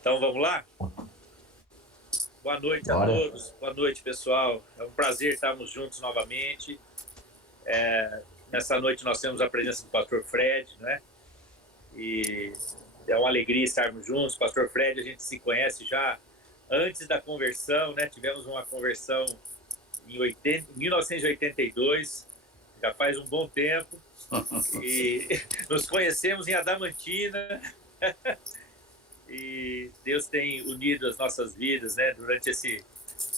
Então vamos lá? Boa noite a todos, boa noite pessoal, é um prazer estarmos juntos novamente. Nessa noite nós temos a presença do pastor Fred, né? E é uma alegria estarmos juntos. Pastor Fred, a gente se conhece já antes da conversão, né? Tivemos uma conversão em 1982, já faz um bom tempo, e nos conhecemos em Adamantina. E Deus tem unido as nossas vidas, né, durante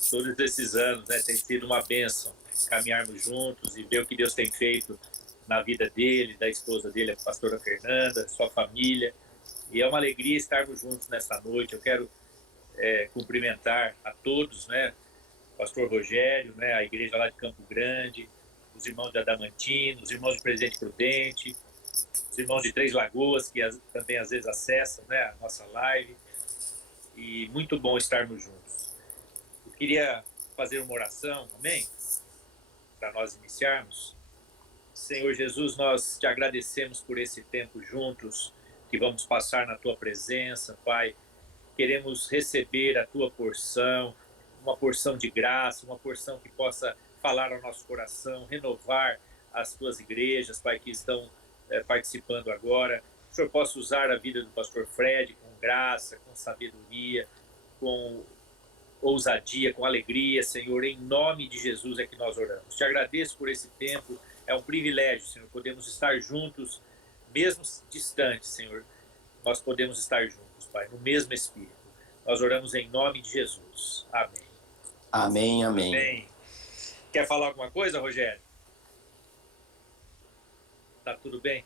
todos esses anos, né, tem sido uma bênção caminharmos juntos e ver o que Deus tem feito na vida dele, da esposa dele, a pastora Fernanda, sua família. E é uma alegria estarmos juntos nessa noite. Eu quero cumprimentar a todos, né, o pastor Rogério, né, a igreja lá de Campo Grande, os irmãos de Adamantina, os irmãos de Presidente Prudente, os irmãos de Três Lagoas, que também às vezes acessam, né, a nossa live. E muito bom estarmos juntos. Eu queria fazer uma oração, amém? Para nós iniciarmos. Senhor Jesus, nós te agradecemos por esse tempo juntos que vamos passar na tua presença, Pai. Queremos receber a tua porção, uma porção de graça, uma porção que possa falar ao nosso coração, renovar as tuas igrejas, Pai, que estão participando agora. Que o Senhor possa usar a vida do pastor Fred com graça, com sabedoria, com ousadia, com alegria, Senhor. Em nome de Jesus é que nós oramos. Te agradeço por esse tempo. É um privilégio, Senhor, podemos estar juntos, mesmo distantes, Senhor. Nós podemos estar juntos, Pai, no mesmo Espírito. Nós oramos em nome de Jesus. Amém. Amém, amém. Amém. Quer falar alguma coisa, Rogério? Tá tudo bem?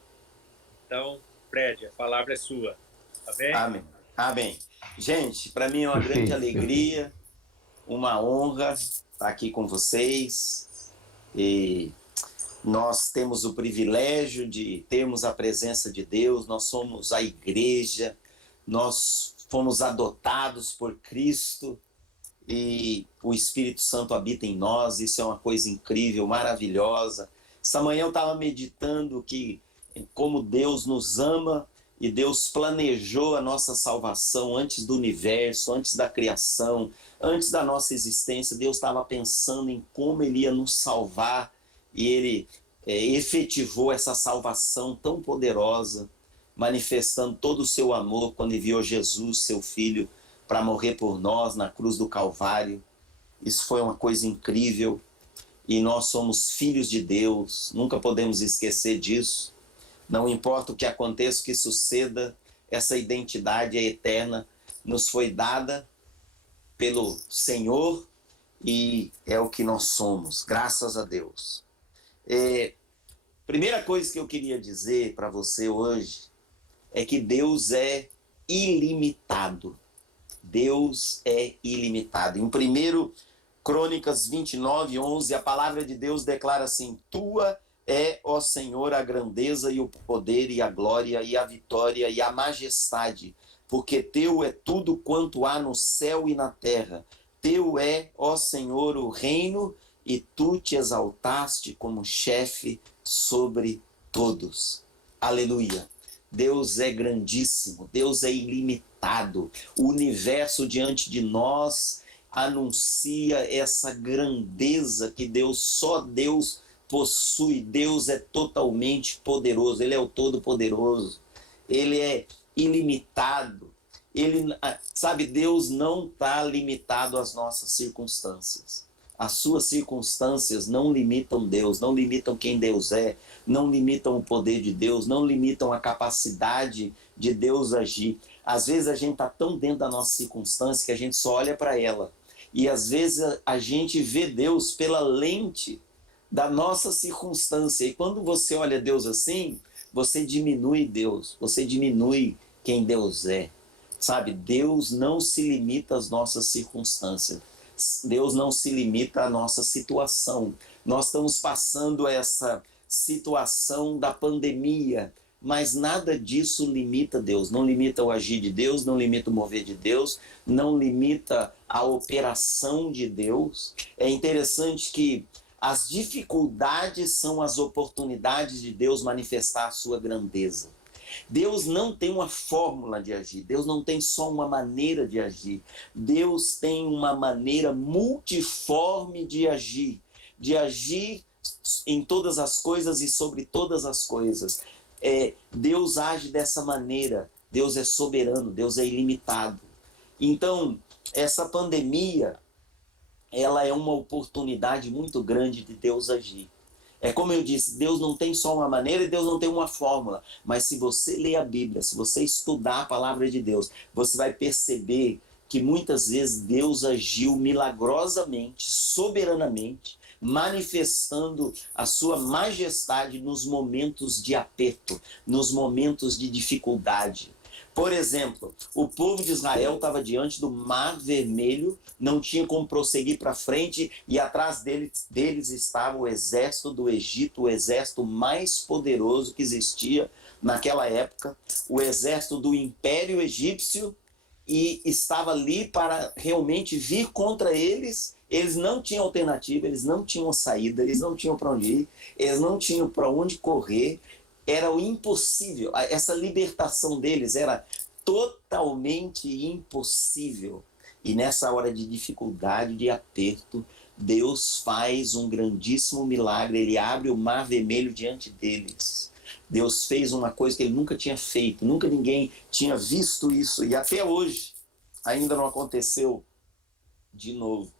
Então, Fred, a palavra é sua. Amém? Amém. Amém. Gente, para mim é uma grande alegria, uma honra estar aqui com vocês. E nós temos o privilégio de termos a presença de Deus, nós somos a igreja, nós fomos adotados por Cristo e o Espírito Santo habita em nós. Isso é uma coisa incrível, maravilhosa. Essa manhã eu estava meditando que como Deus nos ama e Deus planejou a nossa salvação antes do universo, antes da criação, antes da nossa existência. Deus estava pensando em como Ele ia nos salvar e Ele efetivou essa salvação tão poderosa, manifestando todo o seu amor quando enviou Jesus, seu Filho, para morrer por nós na cruz do Calvário. Isso foi uma coisa incrível e nós somos filhos de Deus, nunca podemos esquecer disso. Não importa o que aconteça, o que suceda, essa identidade é eterna, nos foi dada pelo Senhor e é o que nós somos, graças a Deus. Primeira coisa que eu queria dizer para você hoje é que Deus é ilimitado. Deus é ilimitado. Em 1 Crônicas 29:11, a palavra de Deus declara assim: Tua é, ó Senhor, a grandeza e o poder e a glória e a vitória e a majestade, porque teu é tudo quanto há no céu e na terra. Teu é, ó Senhor, o reino e tu te exaltaste como chefe sobre todos. Aleluia. Deus é grandíssimo, Deus é ilimitado. O universo diante de nós anuncia essa grandeza que só Deus possui. Deus é totalmente poderoso, Ele é o Todo-Poderoso, Ele é ilimitado. Sabe, Deus não está limitado às nossas circunstâncias. As suas circunstâncias não limitam Deus, não limitam quem Deus é, não limitam o poder de Deus, não limitam a capacidade de Deus agir. Às vezes a gente está tão dentro da nossa circunstância que a gente só olha para ela. E às vezes a gente vê Deus pela lente da nossa circunstância. E quando você olha Deus assim, você diminui Deus, você diminui quem Deus é. Sabe, Deus não se limita às nossas circunstâncias. Deus não se limita à nossa situação. Nós estamos passando essa situação da pandemia, mas nada disso limita Deus. Não limita o agir de Deus, não limita o mover de Deus, não limita a operação de Deus. É interessante que as dificuldades são as oportunidades de Deus manifestar a sua grandeza. Deus não tem uma fórmula de agir, Deus não tem só uma maneira de agir, Deus tem uma maneira multiforme de agir em todas as coisas e sobre todas as coisas. Deus age dessa maneira, Deus é soberano, Deus é ilimitado. Então, essa pandemia, ela é uma oportunidade muito grande de Deus agir. É como eu disse, Deus não tem só uma maneira e Deus não tem uma fórmula. Mas se você ler a Bíblia, se você estudar a palavra de Deus, você vai perceber que muitas vezes Deus agiu milagrosamente, soberanamente, manifestando a sua majestade nos momentos de aperto, nos momentos de dificuldade. Por exemplo, o povo de Israel estava diante do Mar Vermelho, não tinha como prosseguir para frente, e atrás deles estava o exército do Egito, o exército mais poderoso que existia naquela época, o exército do Império Egípcio, e estava ali para realmente vir contra eles. Eles não tinham alternativa, eles não tinham saída, eles não tinham para onde ir, eles não tinham para onde correr. Era o impossível. Essa libertação deles era totalmente impossível. E nessa hora de dificuldade, de aperto, Deus faz um grandíssimo milagre. Ele abre o Mar Vermelho diante deles. Deus fez uma coisa que ele nunca tinha feito. Nunca ninguém tinha visto isso. E até hoje ainda não aconteceu de novo.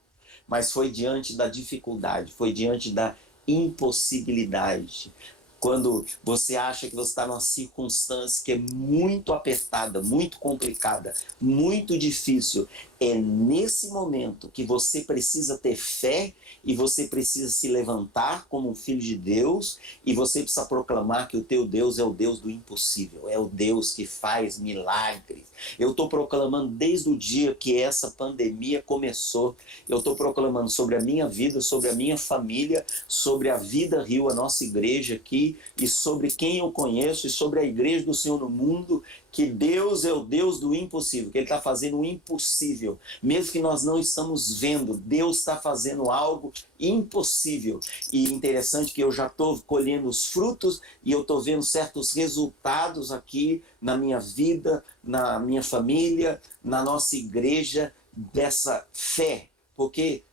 Mas foi diante da dificuldade, foi diante da impossibilidade. Quando você acha que você está numa circunstância que é muito apertada, muito complicada, muito difícil, é nesse momento que você precisa ter fé e você precisa se levantar como um filho de Deus e você precisa proclamar que o teu Deus é o Deus do impossível, é o Deus que faz milagres. Eu estou proclamando desde o dia que essa pandemia começou, eu estou proclamando sobre a minha vida, sobre a minha família, sobre a Vida Rio, a nossa igreja aqui, e sobre quem eu conheço e sobre a igreja do Senhor no mundo, que Deus é o Deus do impossível, que Ele está fazendo o impossível. Mesmo que nós não estamos vendo, Deus está fazendo algo impossível. E interessante que eu já estou colhendo os frutos e eu estou vendo certos resultados aqui na minha vida, na minha família, na nossa igreja, dessa fé. Porque,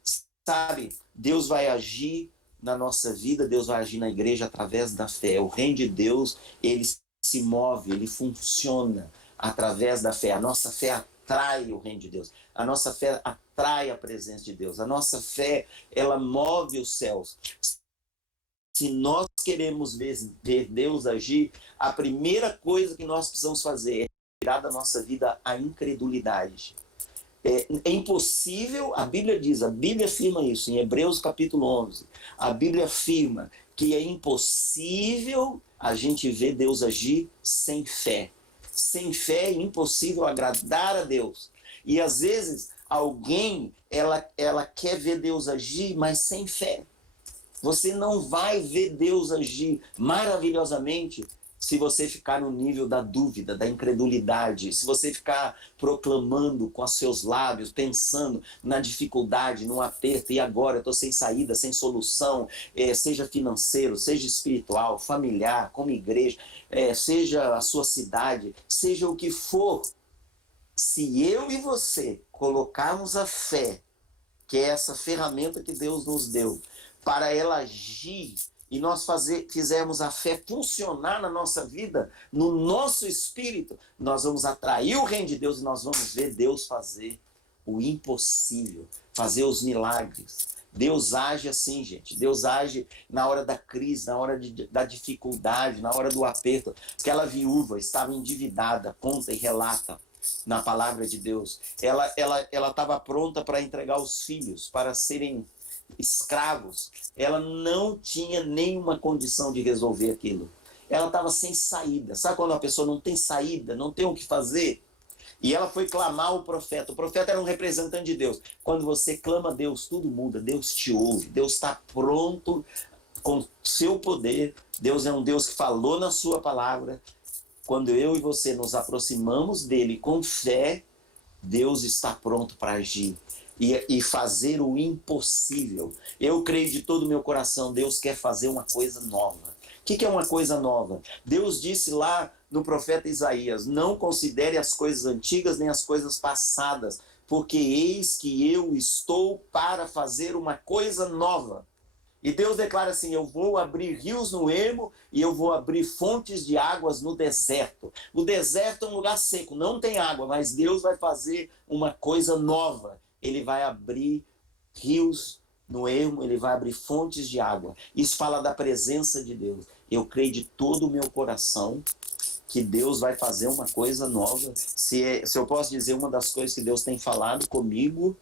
sabe, Deus vai agir na nossa vida, Deus vai agir na igreja através da fé. O reino de Deus, ele se move, ele funciona através da fé. A nossa fé atrai o reino de Deus. A nossa fé atrai a presença de Deus. A nossa fé, ela move os céus. Se nós queremos ver Deus agir, a primeira coisa que nós precisamos fazer é tirar da nossa vida a incredulidade. É impossível, a Bíblia diz, a Bíblia afirma isso, em Hebreus capítulo 11, a Bíblia afirma que é impossível a gente ver Deus agir sem fé. Sem fé é impossível agradar a Deus. E às vezes alguém, ela quer ver Deus agir, mas sem fé. Você não vai ver Deus agir maravilhosamente se você ficar no nível da dúvida, da incredulidade, se você ficar proclamando com os seus lábios, pensando na dificuldade, no aperto, e agora eu estou sem saída, sem solução, seja financeiro, seja espiritual, familiar, como igreja, seja a sua cidade, seja o que for. Se eu e você colocarmos a fé, que é essa ferramenta que Deus nos deu, para ela agir, e nós fizermos a fé funcionar na nossa vida, no nosso espírito, nós vamos atrair o reino de Deus e nós vamos ver Deus fazer o impossível, fazer os milagres. Deus age assim, gente. Deus age na hora da crise, na hora da dificuldade, na hora do aperto. Aquela viúva estava endividada, conta e relata na palavra de Deus. Ela estava pronta para entregar os filhos, para serem escravos. Ela não tinha nenhuma condição de resolver aquilo. Ela estava sem saída. Sabe quando a pessoa não tem saída, não tem o que fazer? E ela foi clamar o profeta. O profeta era um representante de Deus. Quando você clama a Deus, tudo muda. Deus te ouve. Deus está pronto com seu poder. Deus é um Deus que falou na sua palavra. Quando eu e você nos aproximamos dele com fé, Deus está pronto para agir e fazer o impossível. Eu creio de todo o meu coração, Deus quer fazer uma coisa nova. O que é uma coisa nova? Deus disse lá no profeta Isaías: não considere as coisas antigas nem as coisas passadas, porque eis que eu estou para fazer uma coisa nova. E Deus declara assim: eu vou abrir rios no ermo e eu vou abrir fontes de águas no deserto. O deserto é um lugar seco, não tem água, mas Deus vai fazer uma coisa nova. Ele vai abrir rios no ermo, ele vai abrir fontes de água. Isso fala da presença de Deus. Eu creio de todo o meu coração que Deus vai fazer uma coisa nova. Se eu posso dizer, uma das coisas que Deus tem falado comigo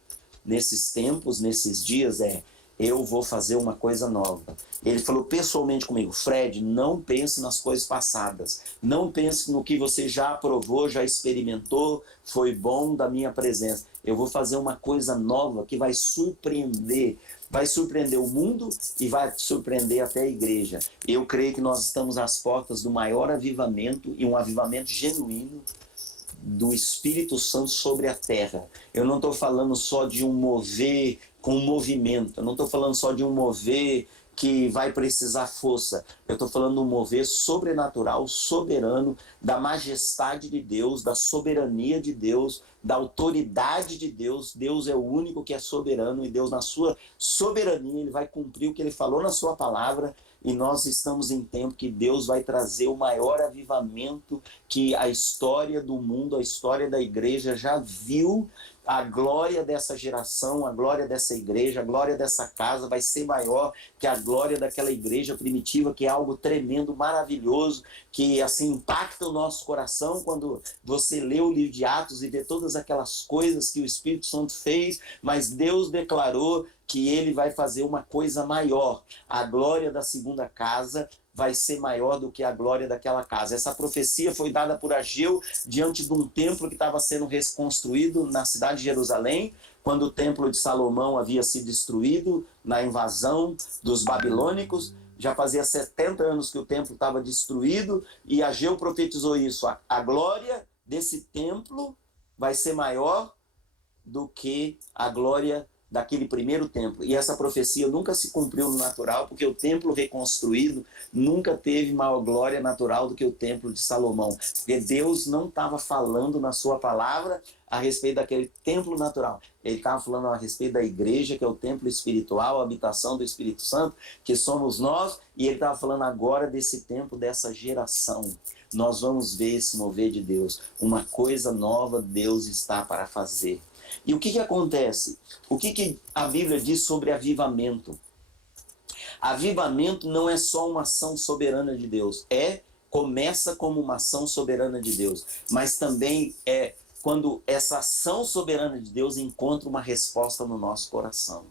nesses tempos, nesses dias, é: eu vou fazer uma coisa nova. Ele falou pessoalmente comigo: Fred, não pense nas coisas passadas. Não pense no que você já aprovou, já experimentou, foi bom da minha presença. Eu vou fazer uma coisa nova que vai surpreender. Vai surpreender o mundo e vai surpreender até a igreja. Eu creio que nós estamos às portas do maior avivamento, e um avivamento genuíno do Espírito Santo sobre a terra. Eu não estou falando só de um mover com movimento. Eu não estou falando só de um mover que vai precisar força. Eu estou falando de um mover sobrenatural, soberano, da majestade de Deus, da soberania de Deus, da autoridade de Deus. Deus é o único que é soberano, e Deus, na sua soberania, ele vai cumprir o que ele falou na sua palavra. E nós estamos em tempo que Deus vai trazer o maior avivamento que a história do mundo, a história da igreja já viu. A glória dessa geração, a glória dessa igreja, a glória dessa casa vai ser maior que a glória daquela igreja primitiva, que é algo tremendo, maravilhoso, que assim impacta o nosso coração quando você lê o livro de Atos e vê todas aquelas coisas que o Espírito Santo fez. Mas Deus declarou que ele vai fazer uma coisa maior. A glória da segunda casa vai ser maior do que a glória daquela casa. Essa profecia foi dada por Ageu diante de um templo que estava sendo reconstruído na cidade de Jerusalém, quando o templo de Salomão havia sido destruído na invasão dos babilônicos. Já fazia 70 anos que o templo estava destruído, e Ageu profetizou isso: a glória desse templo vai ser maior do que a glória daquele primeiro templo. E essa profecia nunca se cumpriu no natural, porque o templo reconstruído nunca teve maior glória natural do que o templo de Salomão. Porque Deus não estava falando na sua palavra a respeito daquele templo natural. Ele estava falando a respeito da igreja, que é o templo espiritual, a habitação do Espírito Santo, que somos nós. E ele estava falando agora desse tempo, dessa geração. Nós vamos ver esse mover de Deus. Uma coisa nova Deus está para fazer. E o que acontece? O que a Bíblia diz sobre avivamento? Avivamento não é só uma ação soberana de Deus. Começa como uma ação soberana de Deus. Mas também é quando essa ação soberana de Deus encontra uma resposta no nosso coração.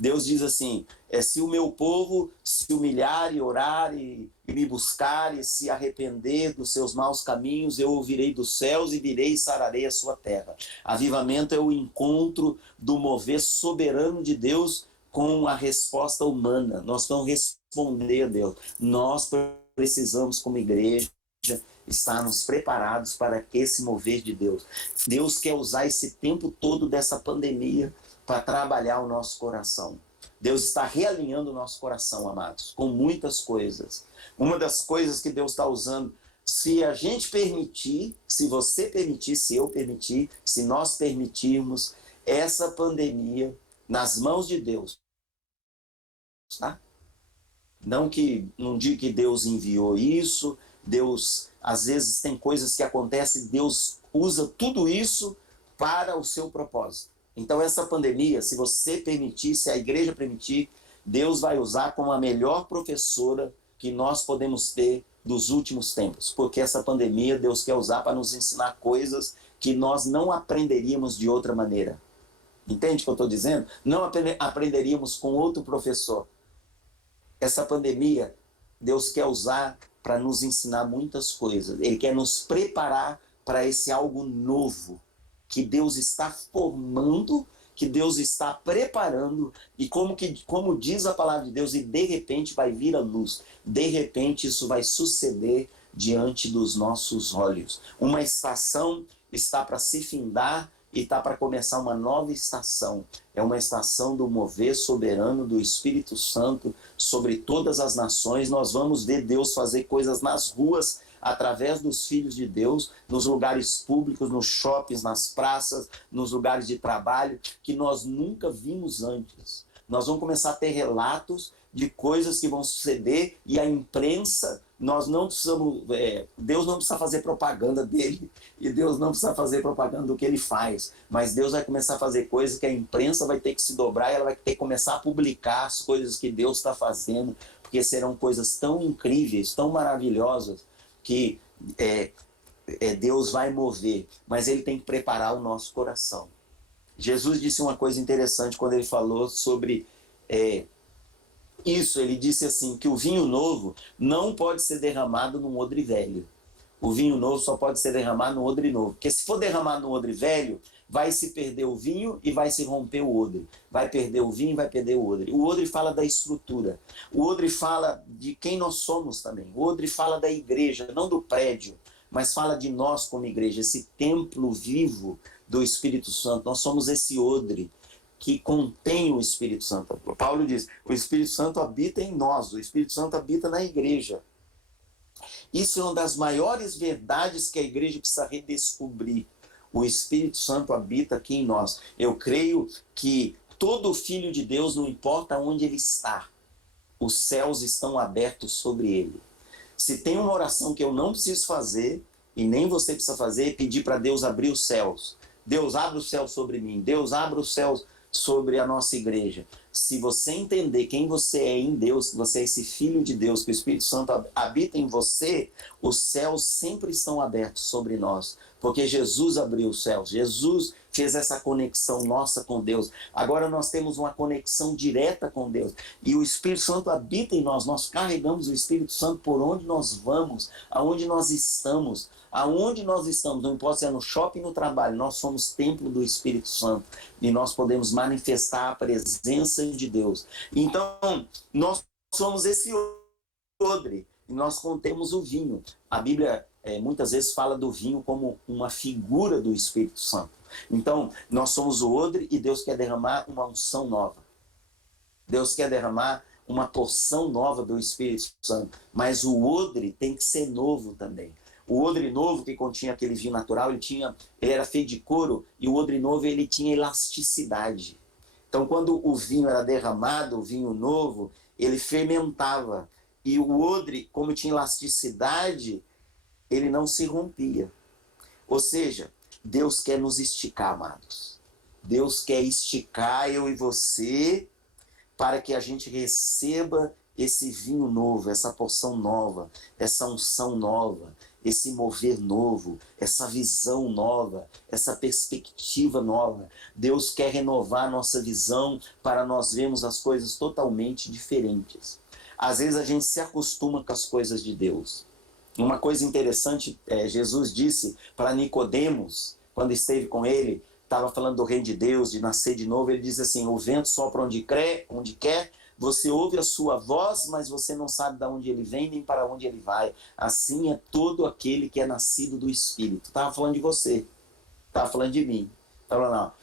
Deus diz assim: se o meu povo se humilhar e orar e me buscar e se arrepender dos seus maus caminhos, eu ouvirei dos céus e virei e sararei a sua terra. Avivamento é o encontro do mover soberano de Deus com a resposta humana. Nós vamos responder a Deus. Nós precisamos, como igreja, estarmos preparados para esse mover de Deus. Deus quer usar esse tempo todo dessa pandemia para trabalhar o nosso coração. Deus está realinhando o nosso coração, amados, com muitas coisas. Uma das coisas que Deus está usando, se a gente permitir, se você permitir, se eu permitir, se nós permitirmos essa pandemia nas mãos de Deus, tá? Não digo que Deus enviou isso. Deus, às vezes, tem coisas que acontecem, Deus usa tudo isso para o seu propósito. Então essa pandemia, se você permitir, se a igreja permitir, Deus vai usar como a melhor professora que nós podemos ter dos últimos tempos. Porque essa pandemia Deus quer usar para nos ensinar coisas que nós não aprenderíamos de outra maneira. Entende o que eu estou dizendo? Não aprenderíamos com outro professor. Essa pandemia Deus quer usar para nos ensinar muitas coisas. Ele quer nos preparar para esse algo novo que Deus está formando, que Deus está preparando, e como diz a palavra de Deus, e de repente vai vir a luz. De repente isso vai suceder diante dos nossos olhos. Uma estação está para se findar e está para começar uma nova estação. É uma estação do mover soberano do Espírito Santo sobre todas as nações. Nós vamos ver Deus fazer coisas nas ruas através dos filhos de Deus, nos lugares públicos, nos shoppings, nas praças, nos lugares de trabalho, que nós nunca vimos antes. Nós vamos começar a ter relatos de coisas que vão suceder e a imprensa, nós não precisamos, Deus não precisa fazer propaganda dele e Deus não precisa fazer propaganda do que ele faz, mas Deus vai começar a fazer coisas que a imprensa vai ter que se dobrar e ela vai ter que começar a publicar as coisas que Deus está fazendo, porque serão coisas tão incríveis, tão maravilhosas, que Deus vai mover, mas ele tem que preparar o nosso coração. Jesus disse uma coisa interessante quando ele falou sobre isso. Ele disse assim, que o vinho novo não pode ser derramado num odre velho. O vinho novo só pode ser derramado no odre novo, porque se for derramado no odre velho, vai se perder o vinho e vai se romper o odre. Vai perder o vinho e vai perder o odre. O odre fala da estrutura. O odre fala de quem nós somos também. O odre fala da igreja, não do prédio, mas fala de nós como igreja, esse templo vivo do Espírito Santo. Nós somos esse odre que contém o Espírito Santo. Paulo diz, o Espírito Santo habita em nós, o Espírito Santo habita na igreja. Isso é uma das maiores verdades que a igreja precisa redescobrir. O Espírito Santo habita aqui em nós. Eu creio que todo filho de Deus, não importa onde ele está, os céus estão abertos sobre ele. Se tem uma oração que eu não preciso fazer, e nem você precisa fazer, é pedir para Deus abrir os céus. Deus, abre os céus sobre mim. Deus, abre os céus sobre a nossa igreja. Se você entender quem você é em Deus, que você é esse filho de Deus, que o Espírito Santo habita em você, os céus sempre estão abertos sobre nós. Porque Jesus abriu os céus. Jesus fez essa conexão nossa com Deus. Agora nós temos uma conexão direta com Deus. E o Espírito Santo habita em nós. Nós carregamos o Espírito Santo por onde nós vamos, aonde nós estamos. Aonde nós estamos, não importa se é no shopping ou no trabalho, nós somos templo do Espírito Santo e nós podemos manifestar a presença de Deus. Então, nós somos esse odre e nós contemos o vinho. A Bíblia muitas vezes fala do vinho como uma figura do Espírito Santo. Então, nós somos o odre e Deus quer derramar uma unção nova. Deus quer derramar uma porção nova do Espírito Santo, mas o odre tem que ser novo também. O odre novo, que continha aquele vinho natural, ele era feito de couro, e o odre novo ele tinha elasticidade. Então, quando o vinho era derramado, o vinho novo, ele fermentava. E o odre, como tinha elasticidade, ele não se rompia. Ou seja, Deus quer nos esticar, amados. Deus quer esticar eu e você para que a gente receba esse vinho novo, essa porção nova, essa unção nova, esse mover novo, essa visão nova, essa perspectiva nova. Deus quer renovar a nossa visão para nós vermos as coisas totalmente diferentes. Às vezes a gente se acostuma com as coisas de Deus. Uma coisa interessante, Jesus disse para Nicodemos, quando esteve com ele, estava falando do reino de Deus, de nascer de novo, ele diz assim, o vento sopra onde quer, você ouve a sua voz, mas você não sabe de onde ele vem nem para onde ele vai. Assim é todo aquele que é nascido do Espírito. Estava falando de você, estava falando de mim. Estava falando, não.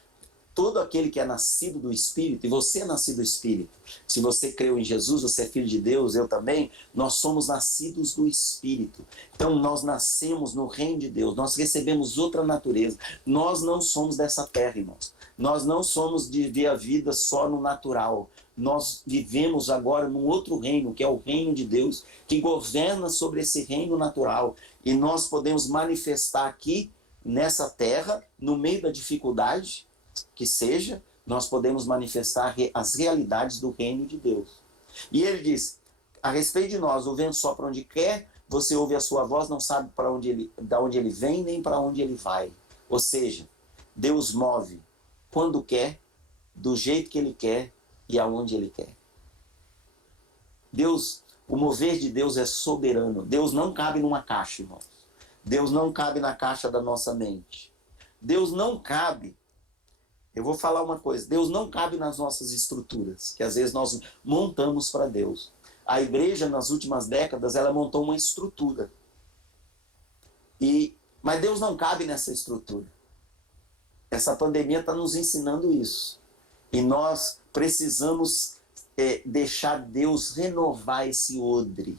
Todo aquele que é nascido do Espírito, e você é nascido do Espírito, se você creu em Jesus, você é filho de Deus, eu também, nós somos nascidos do Espírito. Então nós nascemos no reino de Deus, nós recebemos outra natureza. Nós não somos dessa terra, irmãos. Nós não somos de viver a vida só no natural. Nós vivemos agora num outro reino, que é o reino de Deus, que governa sobre esse reino natural. E nós podemos manifestar aqui, nessa terra, no meio da dificuldade que seja, nós podemos manifestar as realidades do reino de Deus. E ele diz, a respeito de nós, o vento sopra onde quer, você ouve a sua voz, não sabe de onde ele vem, nem para onde ele vai. Ou seja, Deus move quando quer, do jeito que ele quer, e aonde ele quer. Deus, o mover de Deus é soberano. Deus não cabe numa caixa, irmãos. Deus não cabe na caixa da nossa mente. Deus não cabe, eu vou falar uma coisa, Deus não cabe nas nossas estruturas, que às vezes nós montamos para Deus. A igreja, nas últimas décadas, ela montou uma estrutura. Mas Deus não cabe nessa estrutura. Essa pandemia está nos ensinando isso. E nós precisamos deixar Deus renovar esse odre.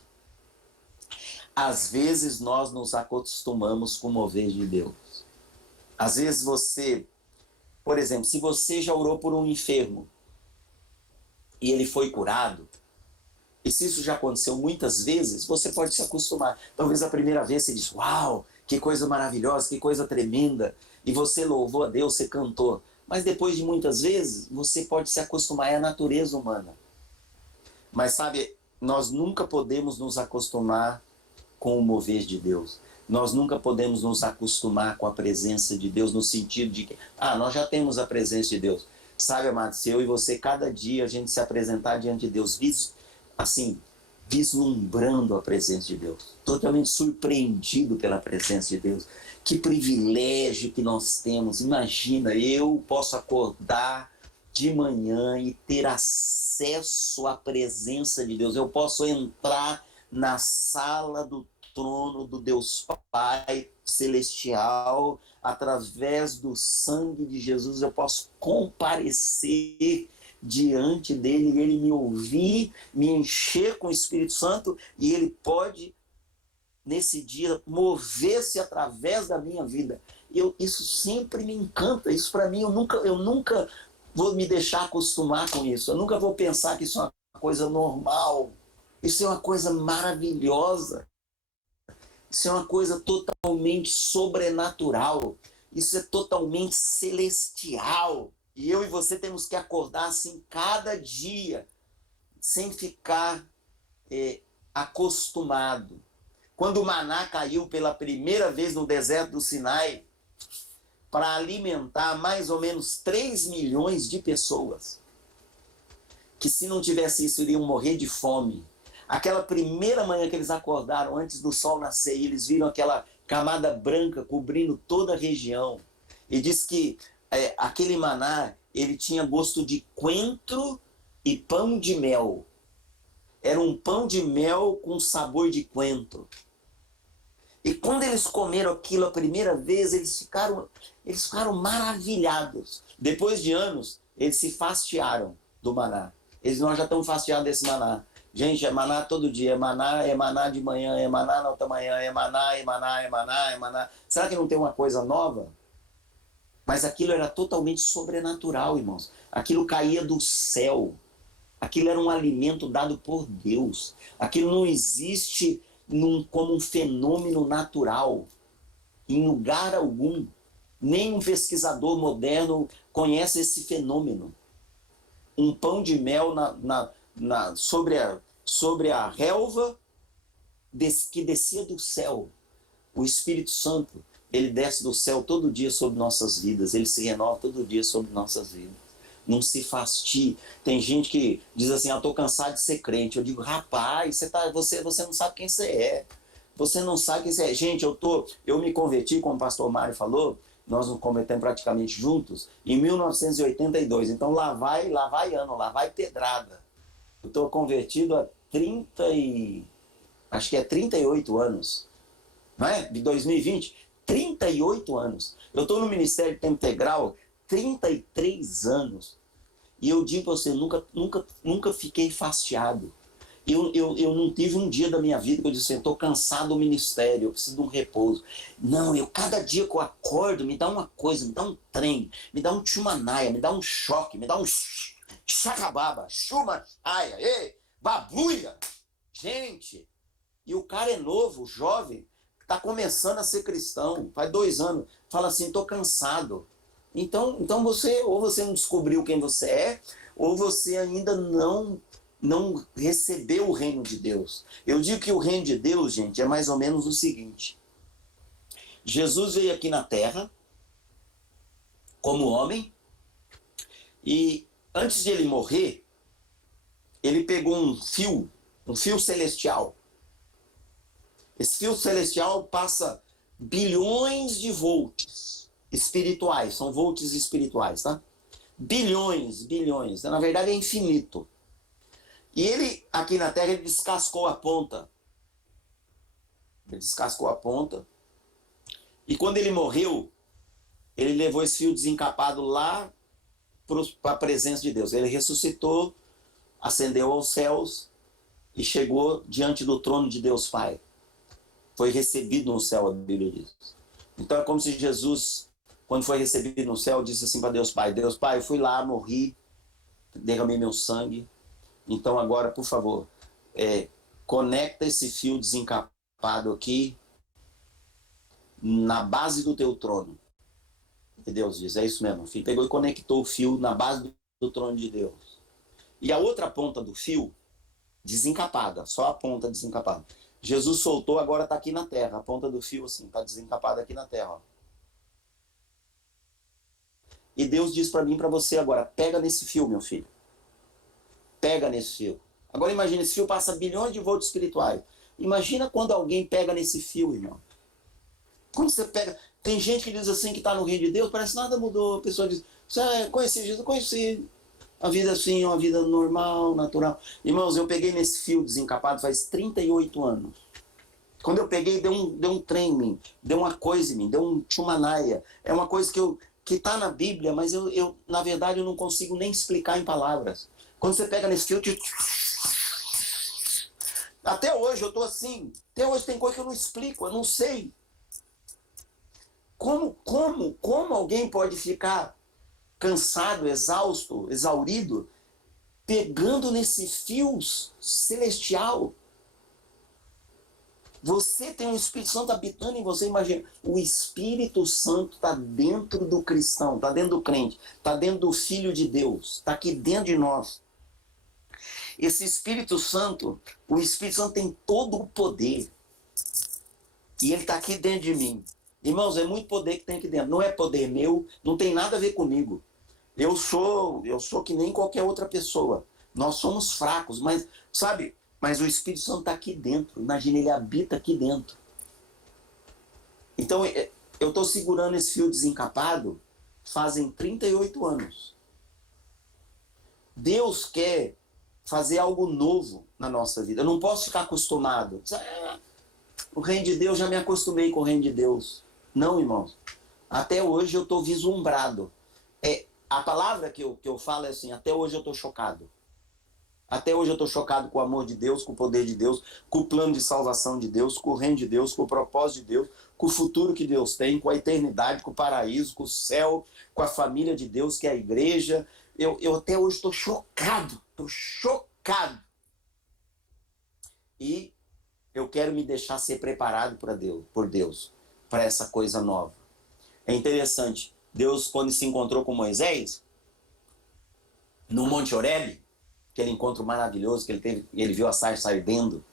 Às vezes nós nos acostumamos com o mover de Deus. Às vezes você, por exemplo, se você já orou por um enfermo e ele foi curado, e se isso já aconteceu muitas vezes, você pode se acostumar. Talvez a primeira vez você diz, uau, que coisa maravilhosa, que coisa tremenda. E você louvou a Deus, você cantou. Mas depois de muitas vezes, você pode se acostumar, é a natureza humana. Mas sabe, nós nunca podemos nos acostumar com o mover de Deus. Nós nunca podemos nos acostumar com a presença de Deus no sentido de que, nós já temos a presença de Deus. Sabe, amado, se eu e você, cada dia a gente se apresentar diante de Deus, assim, vislumbrando a presença de Deus, totalmente surpreendido pela presença de Deus. Que privilégio que nós temos. Imagina, eu posso acordar de manhã e ter acesso à presença de Deus. Eu posso entrar na sala do trono do Deus Pai celestial, através do sangue de Jesus, eu posso comparecer diante dele e ele me ouvir, me encher com o Espírito Santo, e ele pode, nesse dia, mover-se através da minha vida. Isso sempre me encanta, isso para mim, eu nunca vou me deixar acostumar com isso, eu nunca vou pensar que isso é uma coisa normal, isso é uma coisa maravilhosa, isso é uma coisa totalmente sobrenatural, isso é totalmente celestial. E eu e você temos que acordar assim cada dia, sem ficar acostumado. Quando o maná caiu pela primeira vez no deserto do Sinai, para alimentar mais ou menos 3 milhões de pessoas, que se não tivesse isso iriam morrer de fome. Aquela primeira manhã que eles acordaram, antes do sol nascer, e eles viram aquela camada branca cobrindo toda a região. E diz que aquele maná, ele tinha gosto de coentro e pão de mel. Era um pão de mel com sabor de coentro. E quando eles comeram aquilo a primeira vez, eles ficaram maravilhados. Depois de anos, eles se fastiaram do maná. Nós já estamos fastiados desse maná. Gente, é maná todo dia, é maná de manhã, é maná na outra manhã, é maná, é maná, é maná, é maná. Será que não tem uma coisa nova? Mas aquilo era totalmente sobrenatural, irmãos. Aquilo caía do céu. Aquilo era um alimento dado por Deus. Aquilo não existe como um fenômeno natural, em lugar algum. Nenhum pesquisador moderno conhece esse fenômeno. Um pão de mel sobre a relva que descia do céu. O Espírito Santo, ele desce do céu todo dia sobre nossas vidas, ele se renova todo dia sobre nossas vidas. Não se fastie. Tem gente que diz assim, eu estou cansado de ser crente. Eu digo, rapaz, você não sabe quem você é. Você não sabe quem você é. Gente, eu me converti, como o pastor Mário falou, nós nos convertemos praticamente juntos, em 1982. Então lá vai pedrada. Eu estou convertido há 38 anos. Não é? De 2020, 38 anos. Eu estou no Ministério de Tempo Integral 33 anos. E eu digo para você, nunca fiquei fastiado. Eu não tive um dia da minha vida que eu disse, estou cansado do ministério, eu preciso de um repouso. Não, cada dia que eu acordo, me dá uma coisa, me dá um trem, me dá um tchumanaia, me dá um choque, me dá um chacababa, chumaia, babuia. Gente, e o cara é novo, jovem, está começando a ser cristão, faz 2 anos, fala assim, estou cansado. Então você não descobriu quem você é, ou você ainda não recebeu o reino de Deus. Eu digo que o reino de Deus, gente, é mais ou menos o seguinte. Jesus veio aqui na terra como homem e antes de ele morrer, ele pegou um fio celestial. Esse fio celestial passa bilhões de volts espirituais, são volts espirituais, tá? Bilhões, na verdade é infinito. E ele, aqui na Terra, ele descascou a ponta. E quando ele morreu, ele levou esse fio desencapado lá para a presença de Deus. Ele ressuscitou, ascendeu aos céus e chegou diante do trono de Deus Pai. foi recebido no céu, a Bíblia diz. Então é como se Jesus, quando foi recebido no céu, disse assim para Deus Pai, Deus Pai, eu fui lá, morri, derramei meu sangue, então agora, por favor, conecta esse fio desencapado aqui na base do teu trono. E Deus diz, é isso mesmo, o filho pegou e conectou o fio na base do trono de Deus. E a outra ponta do fio, desencapada, só a ponta desencapada. Jesus soltou, agora está aqui na terra, a ponta do fio assim, está desencapada aqui na terra. Ó. E Deus diz para mim, para você agora, pega nesse fio, meu filho. Pega nesse fio. Agora imagina, esse fio passa bilhões de volts espirituais. Imagina quando alguém pega nesse fio, irmão. Quando você pega... Tem gente que diz assim, que está no reino de Deus, parece que nada mudou. A pessoa diz, você conheci Jesus? Conheci. A vida assim, uma vida normal, natural. Irmãos, eu peguei nesse fio desencapado faz 38 anos. Quando eu peguei, deu um trem em mim, deu uma coisa em mim, deu um tchumanaia. É uma coisa que está na Bíblia, mas eu, na verdade, eu não consigo nem explicar em palavras. Quando você pega nesse fio, até hoje eu estou assim. Até hoje tem coisa que eu não explico, eu não sei. Como alguém pode ficar cansado, exausto, exaurido, pegando nesse fio celestial? Você tem um Espírito Santo habitando em você, imagina. O Espírito Santo está dentro do cristão, está dentro do crente, está dentro do Filho de Deus, está aqui dentro de nós. Esse Espírito Santo, o Espírito Santo tem todo o poder. E ele está aqui dentro de mim. Irmãos, é muito poder que tem aqui dentro. Não é poder meu, não tem nada a ver comigo. Eu sou que nem qualquer outra pessoa. Nós somos fracos, mas, sabe, mas o Espírito Santo está aqui dentro. Imagina, ele habita aqui dentro. Então, eu estou segurando esse fio desencapado fazem 38 anos. Deus quer fazer algo novo na nossa vida. Eu não posso ficar acostumado. O reino de Deus, já me acostumei com o reino de Deus. Não, irmãos. Até hoje eu estou vislumbrado. A palavra que eu falo é assim, até hoje eu estou chocado. Até hoje eu estou chocado com o amor de Deus, com o poder de Deus, com o plano de salvação de Deus, com o reino de Deus, com o propósito de Deus, com o futuro que Deus tem, com a eternidade, com o paraíso, com o céu, com a família de Deus, que é a igreja. Eu até hoje estou chocado. Estou chocado. E eu quero me deixar ser preparado por Deus, para essa coisa nova. É interessante, Deus, quando se encontrou com Moisés, no Monte Horebe, aquele encontro maravilhoso que ele teve, ele viu a sarça ardendo,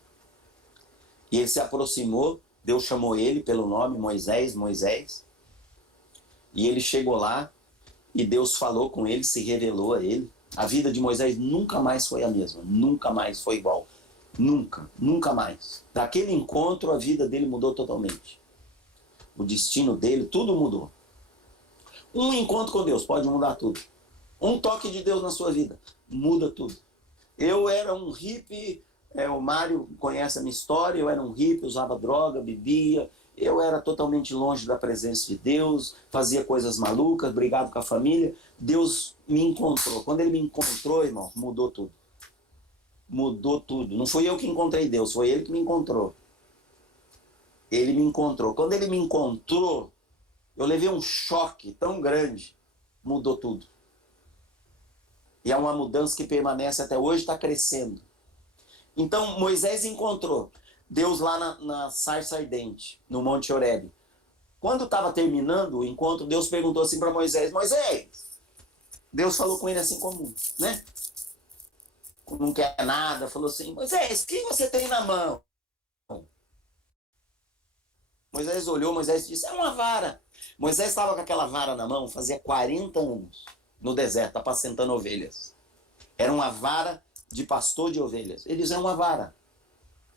e ele se aproximou, Deus chamou ele pelo nome, Moisés, Moisés, e ele chegou lá, e Deus falou com ele, se revelou a ele. A vida de Moisés nunca mais foi a mesma, nunca mais foi igual. Nunca, nunca mais. Daquele encontro, a vida dele mudou totalmente. O destino dele, tudo mudou. Um encontro com Deus pode mudar tudo. Um toque de Deus na sua vida muda tudo. Eu era um hippie, o Mário conhece a minha história, eu era um hippie, usava droga, bebia, eu era totalmente longe da presença de Deus, fazia coisas malucas, brigado com a família. Deus me encontrou. Quando ele me encontrou, irmão, mudou tudo. Mudou tudo. Não fui eu que encontrei Deus, foi ele que me encontrou. Ele me encontrou. Quando ele me encontrou, eu levei um choque tão grande, mudou tudo. E é uma mudança que permanece até hoje, está crescendo. Então, Moisés encontrou Deus lá na sarça ardente, no Monte Horebe. Quando estava terminando o encontro, Deus perguntou assim para Moisés, Moisés, Deus falou com ele assim como, né? Não quer nada, falou assim, Moisés, o que você tem na mão? Moisés olhou, Moisés disse, é uma vara. Moisés estava com aquela vara na mão, fazia 40 anos, no deserto, apacentando ovelhas. Era uma vara de pastor de ovelhas. Ele disse, é uma vara.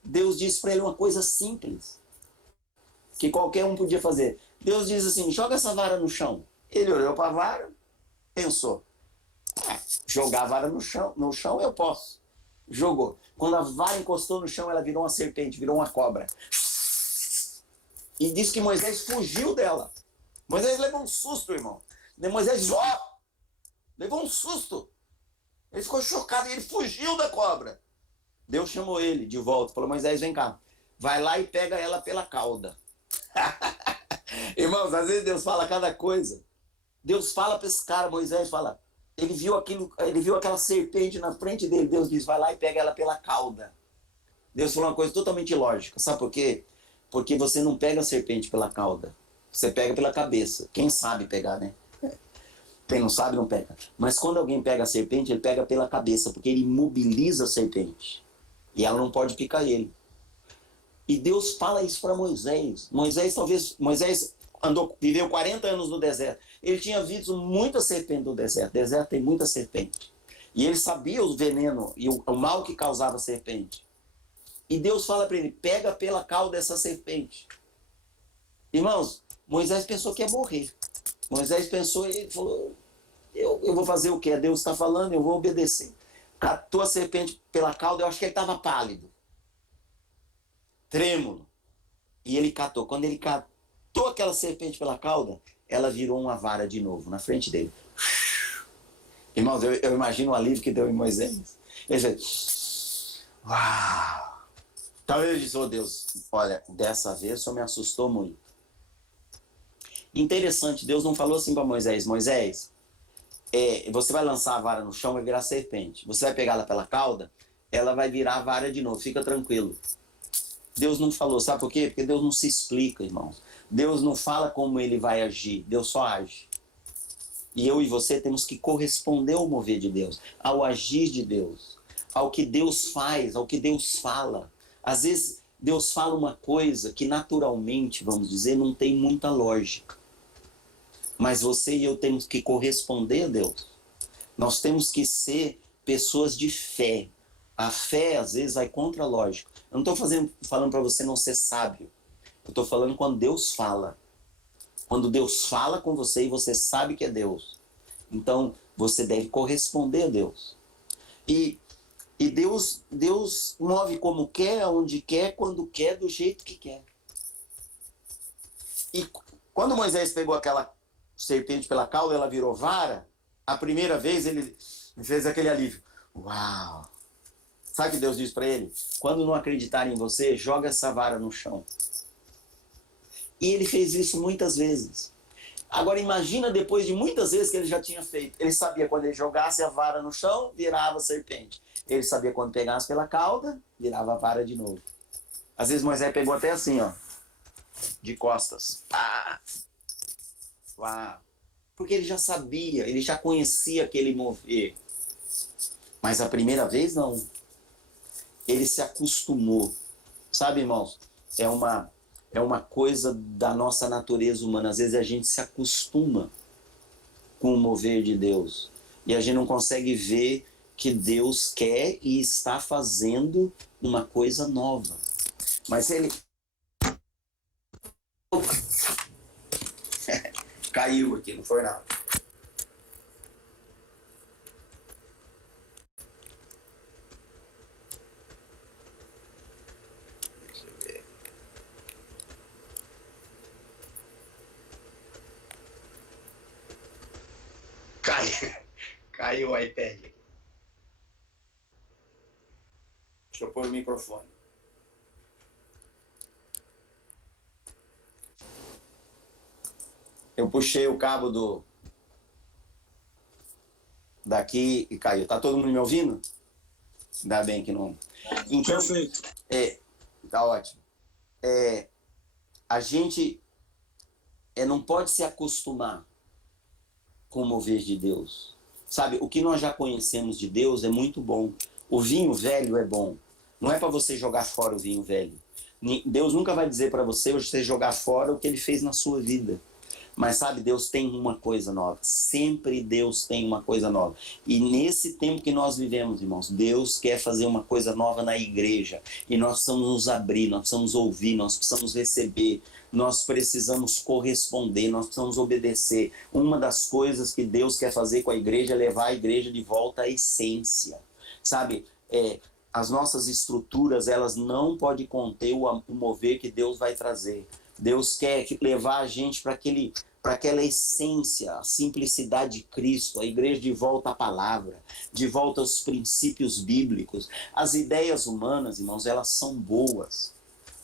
Deus disse para ele uma coisa simples, que qualquer um podia fazer. Deus diz assim, joga essa vara no chão. Ele olhou para a vara, pensou, jogar a vara no chão eu posso. Jogou. Quando a vara encostou no chão, ela virou uma serpente, virou uma cobra. E disse que Moisés fugiu dela. Moisés levou um susto, irmão. Moisés levou um susto. Ele ficou chocado e ele fugiu da cobra. Deus chamou ele de volta, falou, Moisés, vem cá. vai lá e pega ela pela cauda. Irmãos, às vezes Deus fala cada coisa. Deus fala para esse cara, Moisés fala, ele viu aquela serpente na frente dele, Deus diz, vai lá e pega ela pela cauda. Deus falou uma coisa totalmente ilógica, sabe por quê? Porque você não pega a serpente pela cauda, você pega pela cabeça. Quem sabe pegar, né? Quem não sabe, não pega. Mas quando alguém pega a serpente, ele pega pela cabeça, porque ele imobiliza a serpente. E ela não pode picar ele. E Deus fala isso para Moisés. Moisés viveu 40 anos no deserto. Ele tinha visto muita serpente no deserto. O deserto tem muita serpente. E ele sabia o veneno e o mal que causava a serpente. E Deus fala para ele, pega pela cauda essa serpente. Irmãos, Moisés pensou que ia morrer. Moisés pensou, ele falou, eu vou fazer o que? Deus está falando, eu vou obedecer. Catou a serpente pela cauda, eu acho que ele estava pálido, trêmulo. E ele catou. Quando ele catou aquela serpente pela cauda, ela virou uma vara de novo, na frente dele. Irmãos, eu imagino o alívio que deu em Moisés. Ele fez, uau! Talvez ele disse, oh Deus, olha, dessa vez o senhor me assustou muito. Interessante, Deus não falou assim para Moisés, Moisés, você vai lançar a vara no chão, vai virar serpente. Você vai pegar ela pela cauda, ela vai virar a vara de novo, fica tranquilo. Deus não falou, sabe por quê? Porque Deus não se explica, irmãos. Deus não fala como ele vai agir, Deus só age. E eu e você temos que corresponder ao mover de Deus, ao agir de Deus, ao que Deus faz, ao que Deus fala. Às vezes Deus fala uma coisa que naturalmente, vamos dizer, não tem muita lógica. Mas você e eu temos que corresponder a Deus. Nós temos que ser pessoas de fé. A fé, às vezes, vai contra a lógica. Eu não estou falando para você não ser sábio. Eu estou falando quando Deus fala. Quando Deus fala com você e você sabe que é Deus. Então, você deve corresponder a Deus. E Deus move como quer, onde quer, quando quer, do jeito que quer. E quando Moisés pegou aquela serpente pela cauda, ela virou vara, a primeira vez ele fez aquele alívio. Uau! Sabe o que Deus diz para ele? Quando não acreditarem em você, joga essa vara no chão. E ele fez isso muitas vezes. Agora imagina depois de muitas vezes que ele já tinha feito. Ele sabia quando ele jogasse a vara no chão, virava serpente. Ele sabia quando pegasse pela cauda, virava a vara de novo. Às vezes Moisés pegou até assim, ó, de costas. Ah! Uau! Porque ele já sabia, ele já conhecia aquele mover. Mas a primeira vez não. Ele se acostumou. Sabe, irmãos? É uma coisa da nossa natureza humana. Às vezes a gente se acostuma com o mover de Deus. E a gente não consegue ver que Deus quer e está fazendo uma coisa nova. Mas ele... Caiu aqui, não foi nada. Deixa eu ver. Caiu o iPad aqui. Deixa eu pôr o microfone. Eu puxei o cabo daqui e caiu. Tá todo mundo me ouvindo? Ainda bem que não... Então, perfeito. Tá ótimo. A gente não pode se acostumar com o mover de Deus. Sabe, o que nós já conhecemos de Deus é muito bom. O vinho velho é bom. Não é para você jogar fora o vinho velho. Deus nunca vai dizer para você jogar fora o que ele fez na sua vida. Mas sabe, Deus tem uma coisa nova. Sempre Deus tem uma coisa nova. E nesse tempo que nós vivemos, irmãos, Deus quer fazer uma coisa nova na igreja. E nós precisamos nos abrir, nós precisamos ouvir, nós precisamos receber, nós precisamos corresponder, nós precisamos obedecer. Uma das coisas que Deus quer fazer com a igreja é levar a igreja de volta à essência. Sabe, as nossas estruturas, elas não podem conter o mover que Deus vai trazer. Deus quer levar a gente para aquela essência, a simplicidade de Cristo, a igreja de volta à palavra, de volta aos princípios bíblicos. As ideias humanas, irmãos, elas são boas,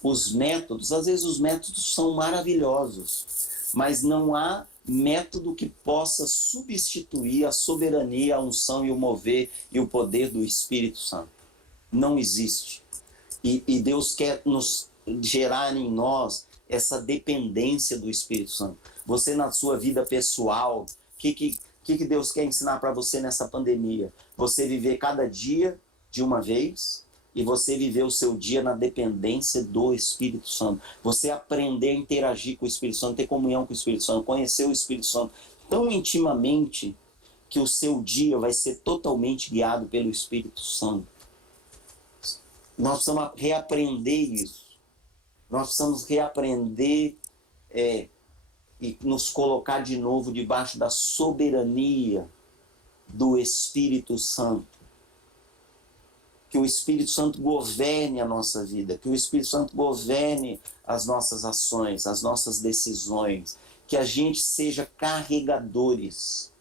os métodos, às vezes os métodos são maravilhosos, mas não há método que possa substituir a soberania, a unção e o mover e o poder do Espírito Santo. Não existe. E Deus quer nos gerar em nós essa dependência do Espírito Santo. Você na sua vida pessoal, o que Deus quer ensinar para você nessa pandemia? Você viver cada dia de uma vez e você viver o seu dia na dependência do Espírito Santo. Você aprender a interagir com o Espírito Santo, ter comunhão com o Espírito Santo, conhecer o Espírito Santo tão intimamente que o seu dia vai ser totalmente guiado pelo Espírito Santo. Nós precisamos reaprender isso. Nós precisamos reaprender e nos colocar de novo debaixo da soberania do Espírito Santo. Que o Espírito Santo governe a nossa vida, que o Espírito Santo governe as nossas ações, as nossas decisões, que a gente seja carregadores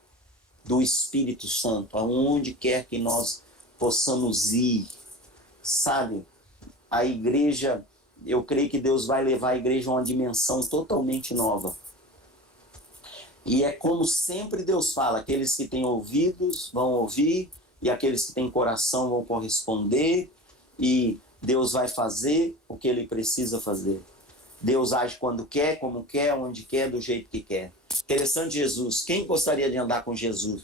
do Espírito Santo, aonde quer que nós possamos ir. Sabe, a igreja, eu creio que Deus vai levar a igreja a uma dimensão totalmente nova. E é como sempre Deus fala, aqueles que têm ouvidos vão ouvir, e aqueles que têm coração vão corresponder, e Deus vai fazer o que Ele precisa fazer. Deus age quando quer, como quer, onde quer, do jeito que quer. Interessante Jesus. Quem gostaria de andar com Jesus?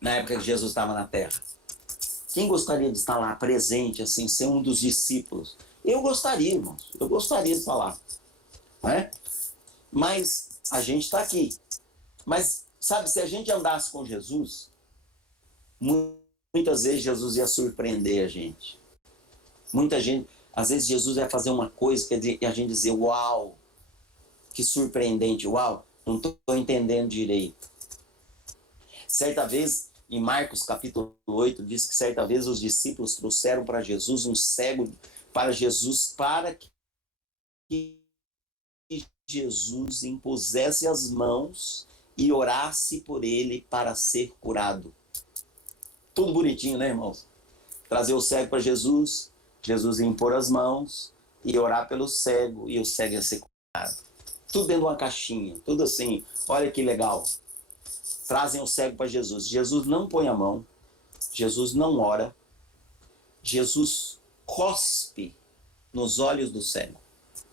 Na época que Jesus estava na terra. Quem gostaria de estar lá presente, assim, ser um dos discípulos? Eu gostaria, irmãos. Eu gostaria de estar lá. Não é? Mas a gente está aqui. Mas, sabe, se a gente andasse com Jesus, muitas vezes Jesus ia surpreender a gente. Muita gente, às vezes Jesus ia fazer uma coisa que a gente dizer, uau, que surpreendente, uau, não estou entendendo direito. Certa vez, em Marcos capítulo 8, diz que certa vez os discípulos trouxeram para Jesus um cego, para que Jesus impusesse as mãos e orasse por ele para ser curado. Tudo bonitinho, né, irmãos? Trazer o cego para Jesus, Jesus ia impor as mãos e orar pelo cego, e o cego ia ser curado. Tudo dentro de uma caixinha, tudo assim, olha que legal. Trazem o cego para Jesus. Jesus não põe a mão, Jesus não ora, Jesus cospe nos olhos do cego.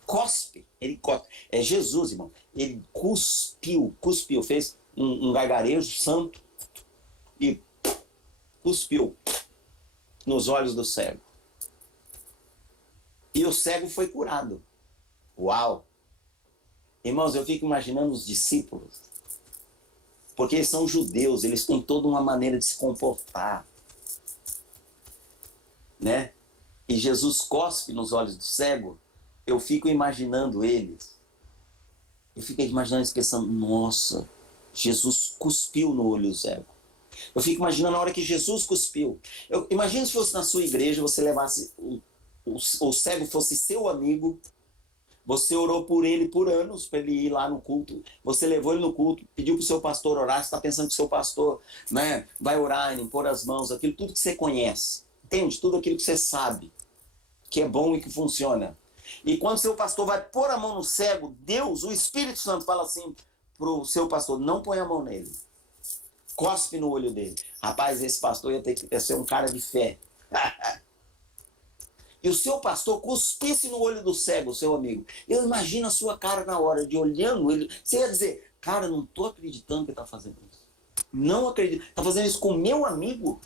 Cospe, ele cospe. É Jesus, irmão. Ele cuspiu, fez um gargarejo santo e cuspiu nos olhos do cego. E o cego foi curado. Uau! Irmãos, eu fico imaginando os discípulos, porque eles são judeus, eles têm toda uma maneira de se comportar, né? E Jesus cospe nos olhos do cego, eu fico imaginando eles. Eu fico imaginando eles pensando, nossa, Jesus cuspiu no olho do cego. Eu fico imaginando a hora que Jesus cuspiu. Imagina se fosse na sua igreja, você levasse, o cego fosse seu amigo, você orou por ele por anos, para ele ir lá no culto. Você levou ele no culto, pediu para o seu pastor orar. Você está pensando que o seu pastor, né, vai orar, impor as mãos, aquilo tudo que você conhece. Entende? Tudo aquilo que você sabe, que é bom e que funciona. E quando o seu pastor vai pôr a mão no cego, Deus, o Espírito Santo, fala assim para o seu pastor, não põe a mão nele. Cospe no olho dele. Rapaz, esse pastor ia ser um cara de fé. E o seu pastor cuspisse no olho do cego, seu amigo. Eu imagino a sua cara na hora de olhando ele. Você ia dizer, cara, não estou acreditando que ele está fazendo isso. Não acredito. Está fazendo isso com meu amigo?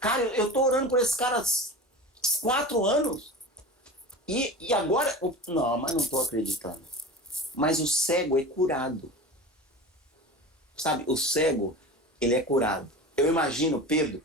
Cara, eu estou orando por esse cara há 4 anos. E agora... Não, mas não estou acreditando. Mas o cego é curado. Sabe, o cego, ele é curado. Eu imagino Pedro,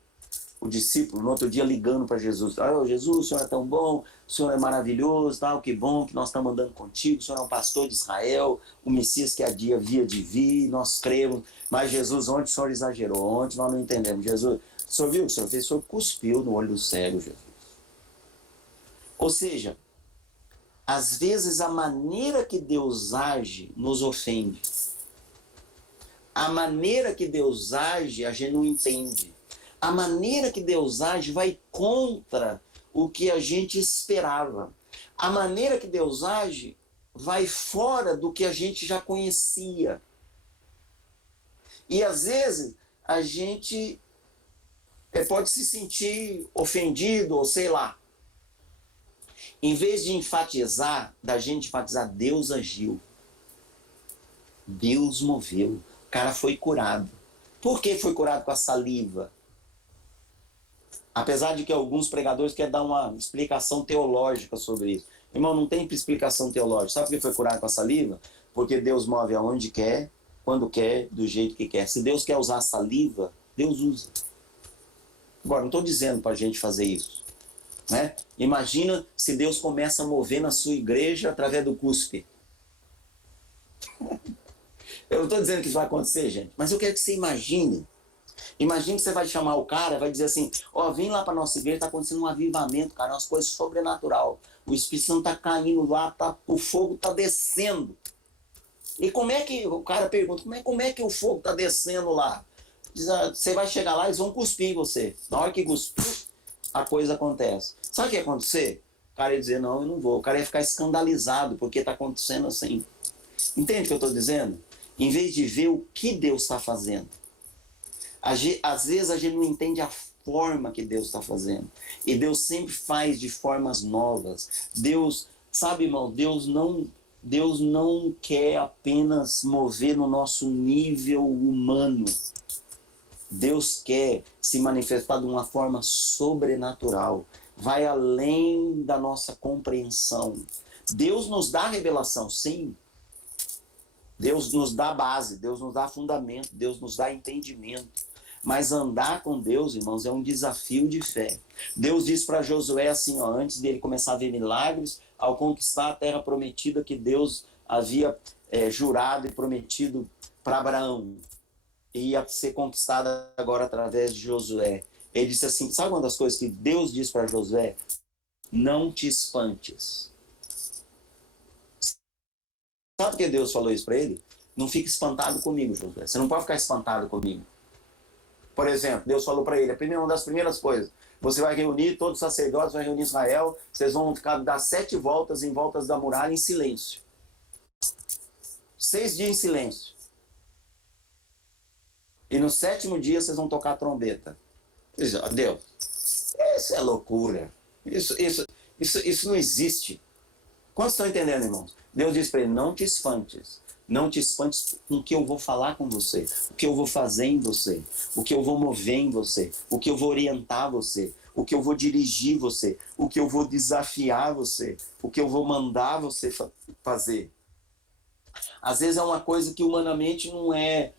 o discípulo, no outro dia ligando para Jesus. Oh, Jesus, o Senhor é tão bom, o Senhor é maravilhoso, tal, que bom que nós estamos andando contigo, o Senhor é um pastor de Israel, o Messias que havia de vir, nós cremos. Mas Jesus, onde o Senhor exagerou? Onde nós não entendemos? Jesus, o Senhor viu o que o Senhor fez? O Senhor cuspiu no olho do cego, Jesus. Ou seja, às vezes a maneira que Deus age nos ofende. A maneira que Deus age, a gente não entende. A maneira que Deus age vai contra o que a gente esperava. A maneira que Deus age vai fora do que a gente já conhecia. E às vezes a gente pode se sentir ofendido, ou sei lá. Em vez de enfatizar, da gente enfatizar, Deus agiu. Deus moveu. O cara foi curado. Por que foi curado com a saliva? Apesar de que alguns pregadores querem dar uma explicação teológica sobre isso. Irmão, não tem explicação teológica. Sabe por que foi curado com a saliva? Porque Deus move aonde quer, quando quer, do jeito que quer. Se Deus quer usar a saliva, Deus usa. Agora, não estou dizendo para a gente fazer isso. Né? Imagina se Deus começa a mover na sua igreja através do cuspe. Eu não estou dizendo que isso vai acontecer, gente, mas eu quero que você imagine. Imagine que você vai chamar o cara, vai dizer assim, ó, vem lá para nossa igreja, está acontecendo um avivamento, cara, umas coisas sobrenatural. O Espírito Santo está caindo lá, o fogo está descendo. E como é que, o cara pergunta, como é que o fogo está descendo lá? Diz, você vai chegar lá, eles vão cuspir em você. Na hora que cuspir, a coisa acontece. Sabe o que ia acontecer? O cara ia dizer, não, eu não vou. O cara ia ficar escandalizado, porque está acontecendo assim. Entende o que eu estou dizendo? Em vez de ver o que Deus está fazendo. Às vezes a gente não entende a forma que Deus está fazendo. E Deus sempre faz de formas novas. Deus, sabe, irmão, Deus não quer apenas mover no nosso nível humano. Deus quer se manifestar de uma forma sobrenatural. Vai além da nossa compreensão. Deus nos dá revelação, sim. Deus nos dá base, Deus nos dá fundamento, Deus nos dá entendimento. Mas andar com Deus, irmãos, é um desafio de fé. Deus diz para Josué assim, ó, antes dele começar a ver milagres, ao conquistar a terra prometida que Deus havia jurado e prometido para Abraão. E ia ser conquistada agora através de Josué. Ele disse assim, sabe uma das coisas que Deus diz para Josué? Não te espantes. Sabe por que Deus falou isso para ele? Não fique espantado comigo, Josué. Você não pode ficar espantado comigo. Por exemplo, Deus falou para ele, uma das primeiras coisas, você vai reunir, todos os sacerdotes vão reunir Israel, vocês vão dar 7 voltas em voltas da muralha em silêncio. 6 dias em silêncio. E no 7º dia vocês vão tocar a trombeta. Deus, isso é loucura. Isso não existe. Quantos estão entendendo, irmãos? Deus diz para ele, não te espantes. Não te espantes com o que eu vou falar com você, o que eu vou fazer em você, o que eu vou mover em você, o que eu vou orientar você, o que eu vou dirigir você, o que eu vou desafiar você, o que eu vou mandar você fazer. Às vezes é uma coisa que humanamente não é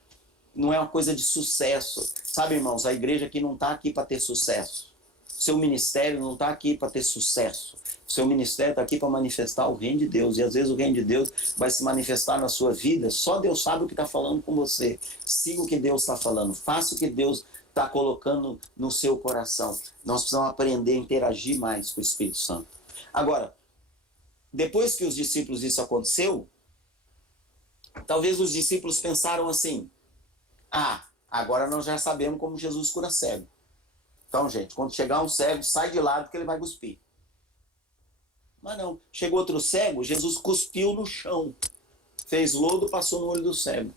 uma coisa de sucesso. Sabe, irmãos, a igreja aqui não está aqui para ter sucesso. Seu ministério não está aqui para ter sucesso. Seu ministério está aqui para manifestar o reino de Deus. E às vezes o reino de Deus vai se manifestar na sua vida. Só Deus sabe o que está falando com você. Siga o que Deus está falando. Faça o que Deus está colocando no seu coração. Nós precisamos aprender a interagir mais com o Espírito Santo. Agora, depois que os discípulos isso aconteceu, talvez os discípulos pensaram assim, agora nós já sabemos como Jesus cura cego. Então, gente, quando chegar um cego, sai de lado que ele vai cuspir. Mas não, chegou outro cego, Jesus cuspiu no chão. Fez lodo, passou no olho do cego.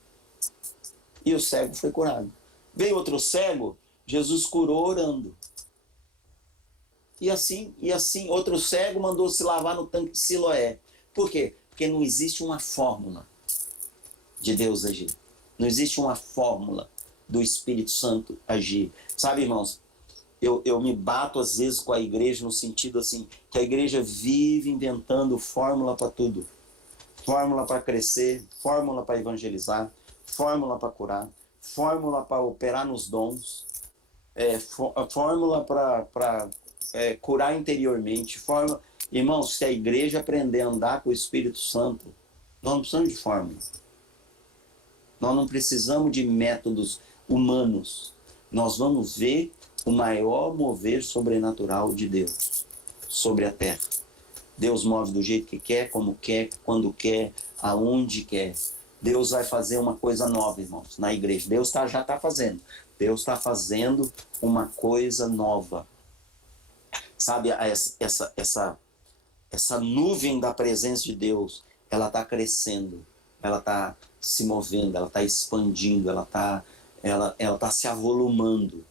E o cego foi curado. Veio outro cego, Jesus curou orando. E assim, outro cego mandou se lavar no tanque de Siloé. Por quê? Porque não existe uma fórmula de Deus agir. Não existe uma fórmula do Espírito Santo agir. Sabe, irmãos, eu me bato às vezes com a igreja no sentido assim, que a igreja vive inventando fórmula para tudo. Fórmula para crescer, fórmula para evangelizar, fórmula para curar, fórmula para operar nos dons, fórmula para curar interiormente. Irmãos, se a igreja aprender a andar com o Espírito Santo, nós não precisamos de fórmula. Nós não precisamos de métodos humanos. Nós vamos ver o maior mover sobrenatural de Deus sobre a terra. Deus move do jeito que quer, como quer, quando quer, aonde quer. Deus vai fazer uma coisa nova, irmãos, na igreja. Deus já está fazendo. Deus está fazendo uma coisa nova. Sabe, essa nuvem da presença de Deus, ela está crescendo, ela está se movendo, ela está expandindo, ela tá se avolumando.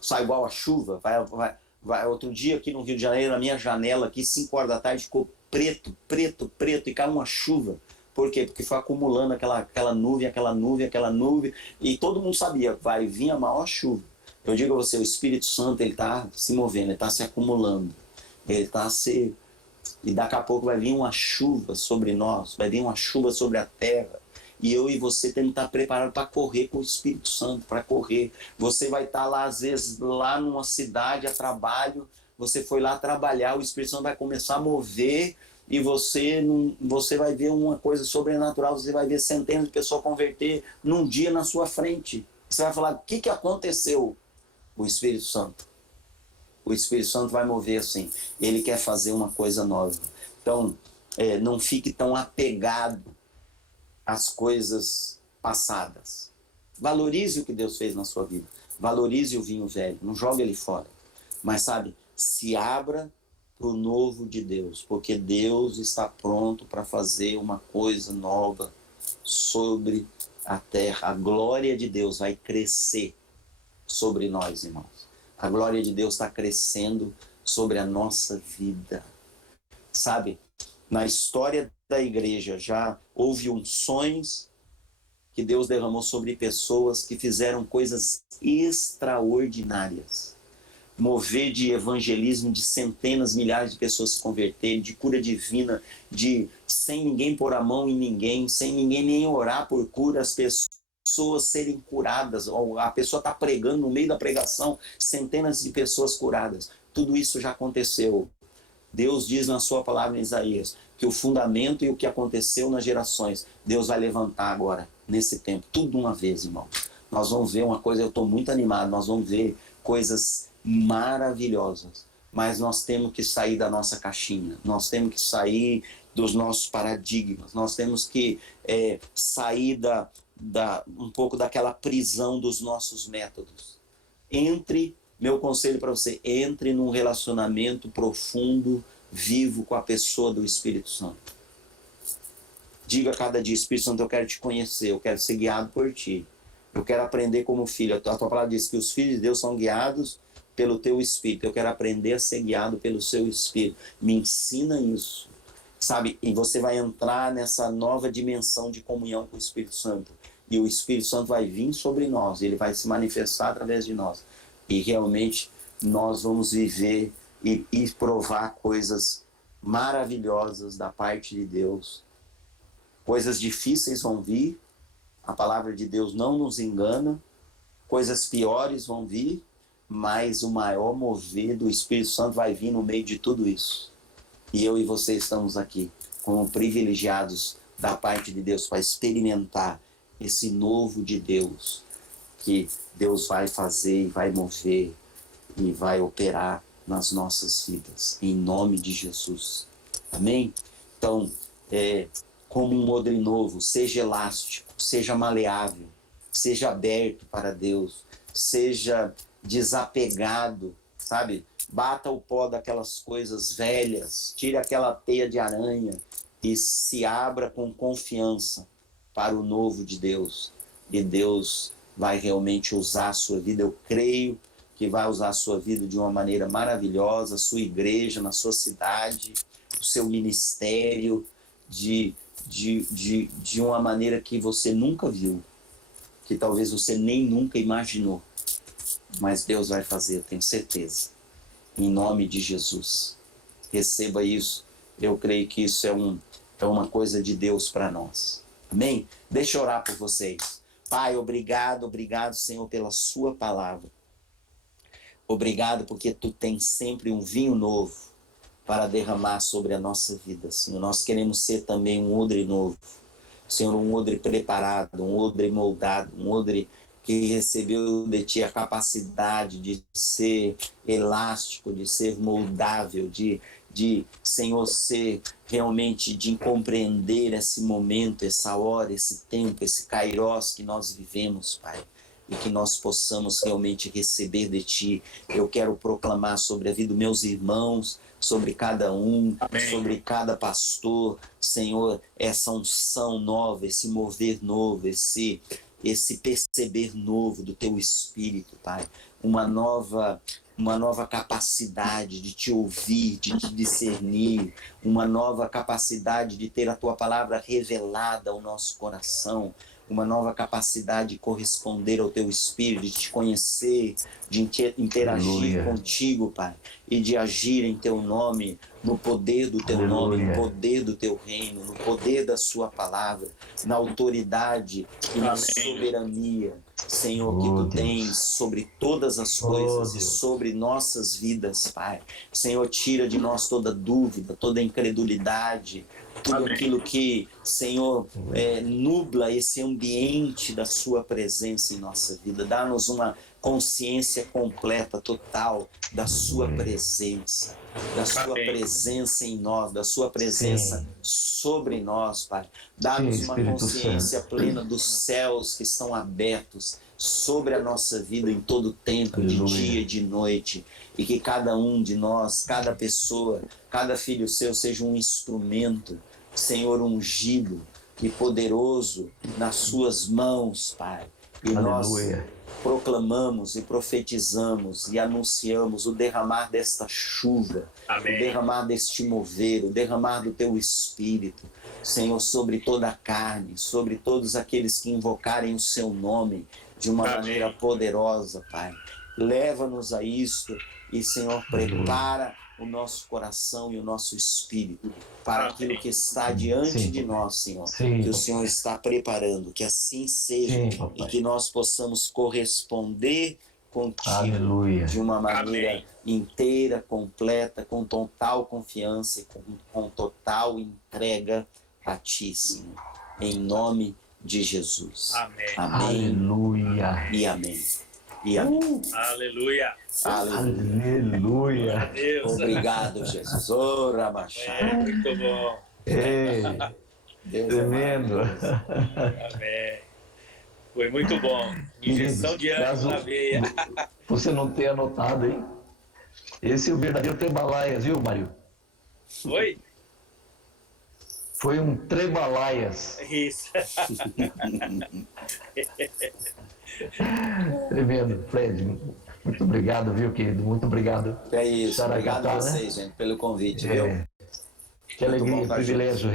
Sai igual a chuva, vai. Outro dia aqui no Rio de Janeiro, na minha janela aqui, 5 horas da tarde, ficou preto, preto, preto, e caiu uma chuva. Por quê? Porque foi acumulando aquela nuvem, e todo mundo sabia, vai vir a maior chuva. Eu digo a você, o Espírito Santo, ele está se movendo, ele está se acumulando, ele está se... E daqui a pouco vai vir uma chuva sobre nós, vai vir uma chuva sobre a terra. E eu e você temos que estar preparados para correr com o Espírito Santo, para correr. Você vai estar lá, às vezes, lá numa cidade, a trabalho, você foi lá trabalhar, o Espírito Santo vai começar a mover e você vai ver uma coisa sobrenatural, você vai ver centenas de pessoas converter num dia na sua frente. Você vai falar, o que aconteceu? O Espírito Santo. O Espírito Santo vai mover assim. Ele quer fazer uma coisa nova. Então, não fique tão apegado às coisas passadas. Valorize o que Deus fez na sua vida. Valorize o vinho velho. Não jogue ele fora. Mas, sabe, se abra para o novo de Deus. Porque Deus está pronto para fazer uma coisa nova sobre a terra. A glória de Deus vai crescer sobre nós, irmãos. A glória de Deus está crescendo sobre a nossa vida. Sabe, na história da igreja já houve unções que Deus derramou sobre pessoas que fizeram coisas extraordinárias. Mover de evangelismo de centenas, milhares de pessoas se converterem, de cura divina, sem ninguém pôr a mão em ninguém, sem ninguém nem orar por cura, as pessoas serem curadas. A pessoa está pregando, no meio da pregação, centenas de pessoas curadas. Tudo isso já aconteceu. Deus diz na sua palavra em Isaías que o fundamento e o que aconteceu nas gerações, Deus vai levantar agora, nesse tempo, tudo de uma vez, irmão. Nós vamos ver uma coisa, eu estou muito animado, nós vamos ver coisas maravilhosas, mas nós temos que sair da nossa caixinha, nós temos que sair dos nossos paradigmas, nós temos que sair um pouco daquela prisão dos nossos métodos. Meu conselho para você, entre num relacionamento profundo, vivo com a pessoa do Espírito Santo. Diga a cada dia, Espírito Santo, eu quero te conhecer, eu quero ser guiado por ti. Eu quero aprender como filho. A tua palavra diz que os filhos de Deus são guiados pelo teu Espírito. Eu quero aprender a ser guiado pelo seu Espírito. Me ensina isso. Sabe? E você vai entrar nessa nova dimensão de comunhão com o Espírito Santo. E o Espírito Santo vai vir sobre nós. Ele vai se manifestar através de nós. E realmente nós vamos viver e provar coisas maravilhosas da parte de Deus. Coisas difíceis vão vir. A palavra de Deus não nos engana. Coisas piores vão vir. Mas o maior mover do Espírito Santo vai vir no meio de tudo isso. E eu e você estamos aqui como privilegiados da parte de Deus para experimentar esse novo de Deus que Deus vai fazer e vai mover e vai operar nas nossas vidas, em nome de Jesus. Amém? Então, como um odre novo, seja elástico, seja maleável, seja aberto para Deus, seja desapegado, sabe? Bata o pó daquelas coisas velhas, tire aquela teia de aranha e se abra com confiança para o novo de Deus. E Deus vai realmente usar a sua vida. Eu creio que vai usar a sua vida de uma maneira maravilhosa, a sua igreja, na sua cidade, o seu ministério, de uma maneira que você nunca viu, que talvez você nem nunca imaginou. Mas Deus vai fazer, eu tenho certeza. Em nome de Jesus. Receba isso. Eu creio que isso é uma coisa de Deus para nós. Amém? Deixa eu orar por vocês. Pai, obrigado, Senhor, pela sua palavra. Obrigado porque tu tens sempre um vinho novo para derramar sobre a nossa vida, Senhor. Nós queremos ser também um odre novo. Senhor, um odre preparado, um odre moldado, um odre que recebeu de ti a capacidade de ser elástico, de ser moldável, de Senhor, ser realmente, de compreender esse momento, essa hora, esse tempo, esse kairós que nós vivemos, Pai. e que nós possamos realmente receber de Ti. Eu quero proclamar sobre a vida dos meus irmãos, sobre cada um, Amém. sobre cada pastor, Senhor, essa unção nova, esse mover novo, esse perceber novo do Teu Espírito, Pai. Uma nova capacidade de Te ouvir, de Te discernir, uma nova capacidade de ter a Tua palavra revelada ao nosso coração, uma nova capacidade de corresponder ao Teu Espírito, de Te conhecer, de interagir contigo, Pai, e de agir em Teu nome, no poder do Teu nome, no poder do Teu reino, no poder da Sua palavra, na autoridade e na soberania, Senhor, que Tu tens sobre todas as coisas e sobre nossas vidas, Pai. Senhor, tira de nós toda dúvida, toda incredulidade, tudo aquilo que, Senhor, nubla esse ambiente da Sua presença em nossa vida. Dá-nos uma consciência completa, total, da Sua presença, da Sua presença em nós, da Sua presença sobre nós, Pai. Dá-nos uma consciência plena dos céus que estão abertos sobre a nossa vida em todo tempo, de dia e de noite, e que cada um de nós, cada pessoa, cada filho seu seja um instrumento, Senhor, ungido e poderoso nas Suas mãos, Pai. E nós proclamamos e profetizamos e anunciamos o derramar desta chuva, Amém. O derramar deste mover, o derramar do Teu Espírito, Senhor, sobre toda a carne, sobre todos aqueles que invocarem o Seu nome de uma maneira poderosa, Pai. Leva-nos a isto e, Senhor, prepara o nosso coração e o nosso espírito para aquilo que está diante de nós, Senhor, que o Senhor está preparando, que assim seja e que nós possamos corresponder contigo de uma maneira inteira, completa, com total confiança e com total entrega a Ti, Senhor, em nome de Jesus. Amém. Amém. Aleluia. E amém. E amém. Aleluia. Aleluia. Deus. Obrigado, Jesus. Ora, Machado. Muito bom. Ei, Deus tremendo. Amém. Foi muito bom. Injeção de ânimo na veia. Você não tem anotado, hein? Esse é o verdadeiro Trebalaias, viu, Mário? Oi? Foi um Trebalaias. Isso. Tremendo, Fred. Muito obrigado, viu, querido? Muito obrigado. É isso. Obrigado a né? vocês, gente, pelo convite, viu? Que alegria e privilégio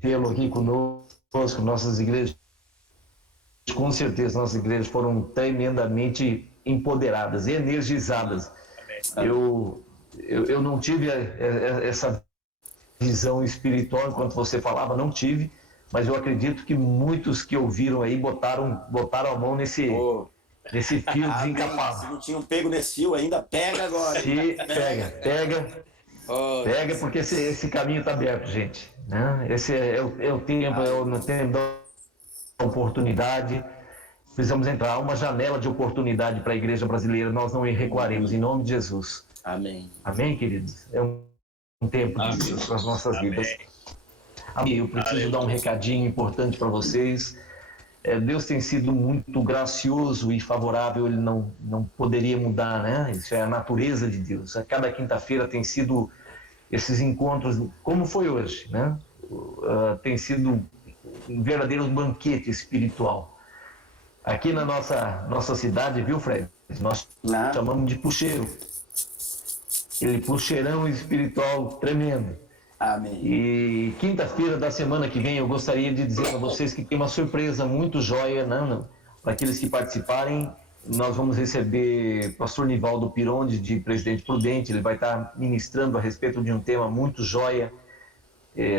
tê-lo aqui conosco, nossas igrejas. Com certeza, nossas igrejas foram tremendamente empoderadas, energizadas. Eu não tive essa visão espiritual enquanto você falava, não tive, mas eu acredito que muitos que ouviram aí botaram a mão nesse fio desencapado. Se não tinham pego nesse fio ainda, pega agora. Pega, porque esse caminho está aberto, gente. Né? Esse é o tempo, da oportunidade. Precisamos entrar. Há uma janela de oportunidade para a igreja brasileira. Nós não recuaremos, em nome de Jesus. Amém. Amém, queridos? É um tempo de Deus para as nossas vidas. Amém. Eu preciso dar um recadinho importante para vocês. Deus tem sido muito gracioso e favorável, Ele não poderia mudar, né? Isso é a natureza de Deus. A cada quinta-feira tem sido esses encontros, como foi hoje, né? Tem sido um verdadeiro banquete espiritual. Aqui na nossa cidade, viu, Fred? Nós chamamos de puxeiro. Ele puxeirão espiritual tremendo. Amém. E quinta-feira da semana que vem eu gostaria de dizer a vocês que tem uma surpresa muito joia, para aqueles que participarem. Nós vamos receber o pastor Nivaldo Pironde, de Presidente Prudente. Ele vai estar ministrando a respeito de um tema muito joia,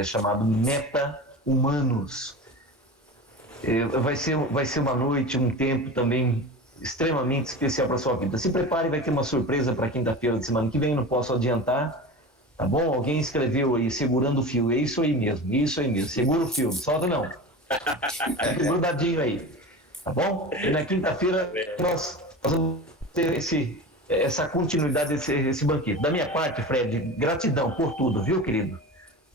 chamado Meta-Humanos. Vai ser uma noite, um tempo também extremamente especial para a sua vida. Se prepare, vai ter uma surpresa para quinta-feira da semana que vem, não posso adiantar. Tá bom? Alguém escreveu aí, segurando o fio. É isso aí mesmo. Segura o fio, solta não. Fica grudadinho aí. Tá bom? E na quinta-feira nós vamos ter essa continuidade, esse banquete. Da minha parte, Fred, gratidão por tudo, viu, querido?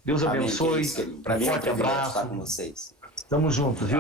Deus abençoe. Para mim, forte abraço. estar com vocês. Tamo junto, viu?